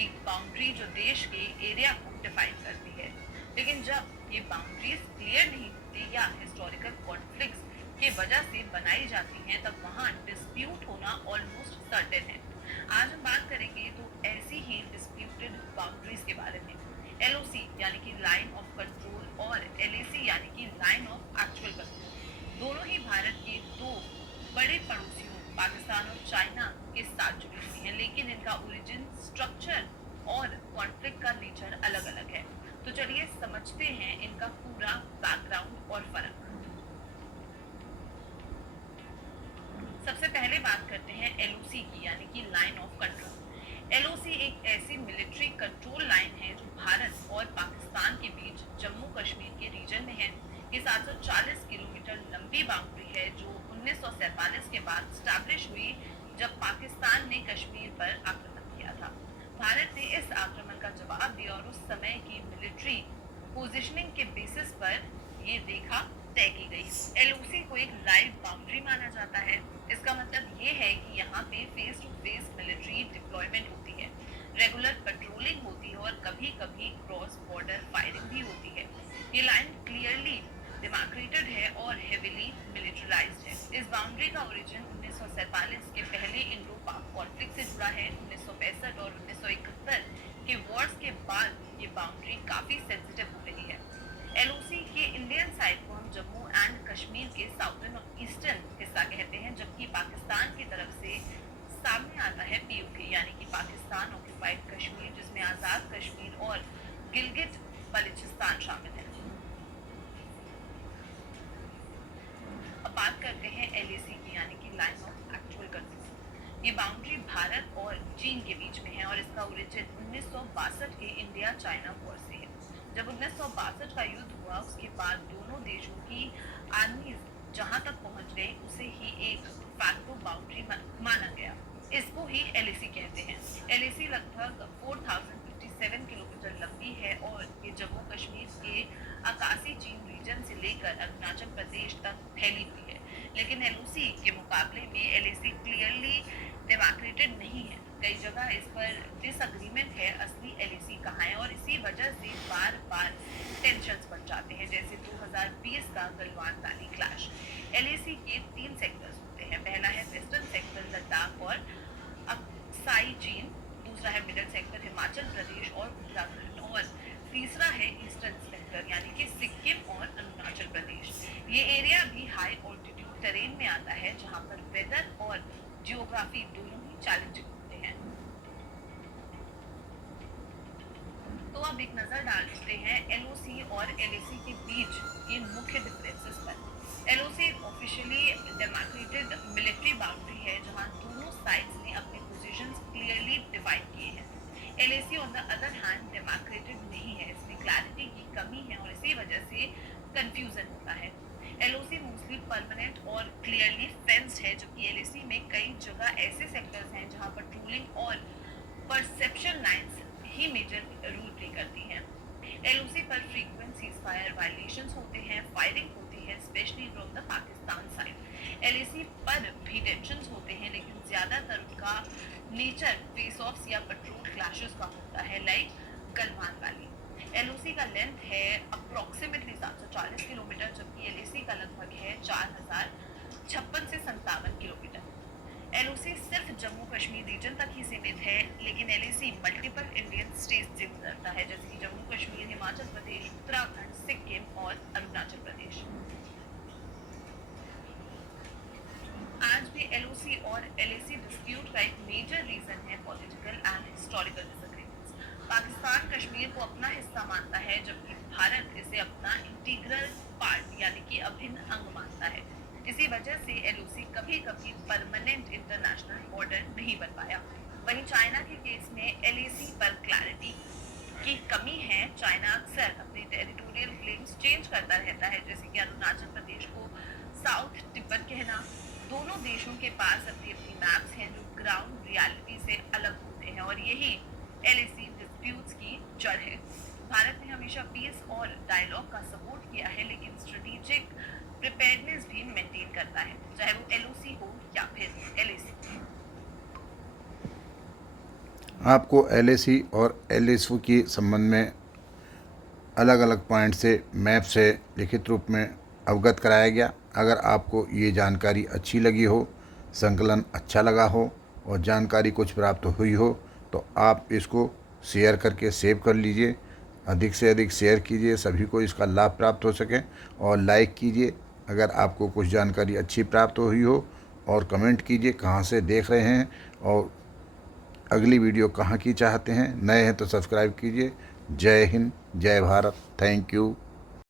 एक बाउंड्री जो देश के एरिया को डिफाइन करती है। लेकिन जब ये बाउंड्रीज क्लियर नहीं होती या हिस्टोरिकल कॉन्फ्लिक्ट्स की वजह से बनाई जाती हैं, तब वहाँ डिस्प्यूट होना ऑलमोस्ट सर्टेन है। आज हम बात करेंगे तो ऐसी ही डिस्प्यूटेड बाउंड्रीज के बारे में। एलओसी यानी कि लाइन ऑफ कंट्रोल और एलएसी यानी कि लाइन ऑफ एक्चुअल कंट्रोल, दोनों ही भारत के दो बड़े पड़ोसियों पाकिस्तान और चाइना के साथ जुड़ी हुई हैं, लेकिन इनका ओरिजिन, स्ट्रक्चर और कॉन्फ्लिक्ट का नेचर अलग अलग है। तो चलिए समझते हैं इनका पूरा बैकग्राउंड और फर्क। सबसे पहले बात करते हैं एलओसी की, यानी कि लाइन ऑफ कंट्रोल। एलओसी एक ऐसी मिलिट्री कंट्रोल लाइन है जो भारत और पाकिस्तान के बीच जम्मू कश्मीर के रीजन में है। ये 740 किलोमीटर लंबी बाउंड्री है जो 1947 के बाद स्टैब्लिश हुई, जब पाकिस्तान ने कश्मीर पर आक्रमण किया था। भारत ने इस आक्रमण का जवाब दिया और उस समय की मिलिट्री पोजीशनिंग के बेसिस पर ये रेखा तय की गई। एलओसी को एक लाइव बाउंड्री माना जाता है। इसका मतलब ये है कि यहाँ पे face to face military deployment होती है, रेगुलर पेट्रोलिंग होती है और कभी कभी क्रॉस बॉर्डर फायरिंग भी होती है। ये लाइन क्लियरली डिमार्केटेड है और हेविली मिलिटराइज्ड है। इस बाउंड्री का ओरिजिन 1947 के पहले इंडो पाक कॉन्फ्लिक्ट से जुड़ा है। 1965 और 1971 के वॉर्स के बाद ये बाउंड्री काफी सेंसिटिव हो रही है। एलओसी के इंडियन साइड को हम जम्मू एंड कश्मीर के साउथर्न और ईस्टर्न हिस्सा कहते हैं, जबकि पाकिस्तान की तरफ से सामने आता है पीओके यानी कि पाकिस्तान ऑक्यूपाइड कश्मीर, जिसमें आजाद कश्मीर और गिलगिट बलूचिस्तान शामिल है। अब बात करते हैं एलएसी की, यानी कि लाइन ऑफ एक्चुअल कंट्रोल। ये बाउंड्री भारत और चीन के बीच में है और इसका ओरिजिन 1962 के इंडिया चाइना वॉर से है। जब 1962 का युद्ध हुआ, उसके बाद दोनों देशों की आर्मी जहां तक पहुंच गई उसे ही एक फैक्टो बाउंड्री माना गया। इसको ही एलएसी कहते हैं। एलएसी लगभग 4057 किलोमीटर लंबी है और ये जम्मू कश्मीर के आकाशी चीन रीजन से लेकर अरुणाचल प्रदेश तक फैली हुई है। लेकिन एलओसी के मुकाबले में एलएसी क्लियरली डेमार्केटेड नहीं है। कई जगह इस पर डिसएग्रीमेंट है असली एलएसी कहाँ है, और इसी वजह से बार बार टेंशंस बढ़ जाते हैं, जैसे 2020 का गलवान वैली क्लैश। एलएसी के 3 सेक्टर्स होते हैं। पहला है वेस्टर्न सेक्टर लद्दाख और अक्साई चीन, दूसरा है मिडल सेक्टर हिमाचल प्रदेश और उत्तराखंड, और तीसरा है ईस्टर्न सेक्टर यानी कि सिक्किम और अरुणाचल प्रदेश। ये एरिया भी हाई ऑल्टीट्यूड टेरेन में आता है, जहाँ पर वेदर और जियोग्राफी दोनों ही चैलेंजिंग होते हैं। तो अब एक नजर डालते हैं एलओसी और एलएसी के बीच के मुख्य डिफरेंसेस पर। एलओसी एक ऑफिशियली डेमार्केटेड मिलिट्री बाउंड्री है, जहां दोनों साइड्स ने अपने पोजीशंस क्लियरली डिफाइन किए हैं। LAC on the other hand demarcated नहीं है, इसमें क्लैरिटी की कमी है और इसी वजह से कंफ्यूजन होता है। एलओसी मोस्टली परमानेंट और क्लियरली फेंस्ड है, जबकि एलएसी में कई जगह ऐसे सेक्टर्स हैं जहां पेट्रोलिंग और परसेप्शन लाइंस ही मेजर रोल प्ले करती हैं। एलओसी पर फ्रीक्वेंट सीजफायर वायलेशंस होते हैं, फायरिंग होती है specially from the Pakistan side. LAC पर भी टेंशंस होते हैं, लेकिन ज्यादातर उनका नेचर फेस ऑफ्स या पेट्रोल क्लैशेस का होता है, लाइक गलवान वैली। एलओसी का लेंथ है अप्रोक्सीमेटली 740 किलोमीटर, जबकि एलएसी का लगभग है 4056 से 57 किलोमीटर। एलओसी सिर्फ जम्मू कश्मीर रीजन तक ही सीमित है, लेकिन एलएसी मल्टीपल इंडियन स्टेट से गुजरता है, जैसे कि जम्मू कश्मीर, हिमाचल प्रदेश, उत्तराखंड, सिक्किम और अरुणाचल प्रदेश। आज भी एलओसी और एलएसी डिस्प्यूट का एक मेजर रीजन है political and historical disagreements. Pakistan Kashmir को अपना हिस्सा मानता है, जबकि भारत इसे अपना इंटीग्रल पार्ट यानी कि अभिन्न अंग मानता है। इसी वजह से एलओसी कभी कभी परमानेंट इंटरनेशनल बॉर्डर नहीं बन पाया। वहीं चाइना के केस में एलएसी पर क्लैरिटी की कमी है। चाइना अक्सर अपनी टेरिटोरियल क्लेम्स चेंज करता रहता है, जैसे कि अरुणाचल प्रदेश को साउथ तिब्बत कहना। दोनों देशों के पास अपनी अपनी मैप्स हैं जो ग्राउंड रियलिटी से अलग होते हैं, और यही एलएसी डिस्प्यूट्स की जड़ है। भारत ने हमेशा पीस और डायलॉग का सपोर्ट किया है, लेकिन स्ट्रेटेजिक प्रिपेयर्डनेस भी मेंटेन करता है, चाहे वो एलओसी हो या फिर एलएसी। आपको एलएसी और एलएसयू के संबंध में अलग अलग पॉइंट से मैप से लिखित रूप में अवगत कराया गया। अगर आपको ये जानकारी अच्छी लगी हो, संकलन अच्छा लगा हो और जानकारी कुछ प्राप्त हुई हो तो आप इसको शेयर करके सेव कर लीजिए। अधिक से अधिक शेयर कीजिए, सभी को इसका लाभ प्राप्त हो सके, और लाइक कीजिए अगर आपको कुछ जानकारी अच्छी प्राप्त हुई हो, और कमेंट कीजिए कहाँ से देख रहे हैं और अगली वीडियो कहाँ की चाहते हैं। नए हैं तो सब्सक्राइब कीजिए। जय हिंद, जय भारत, थैंक यू।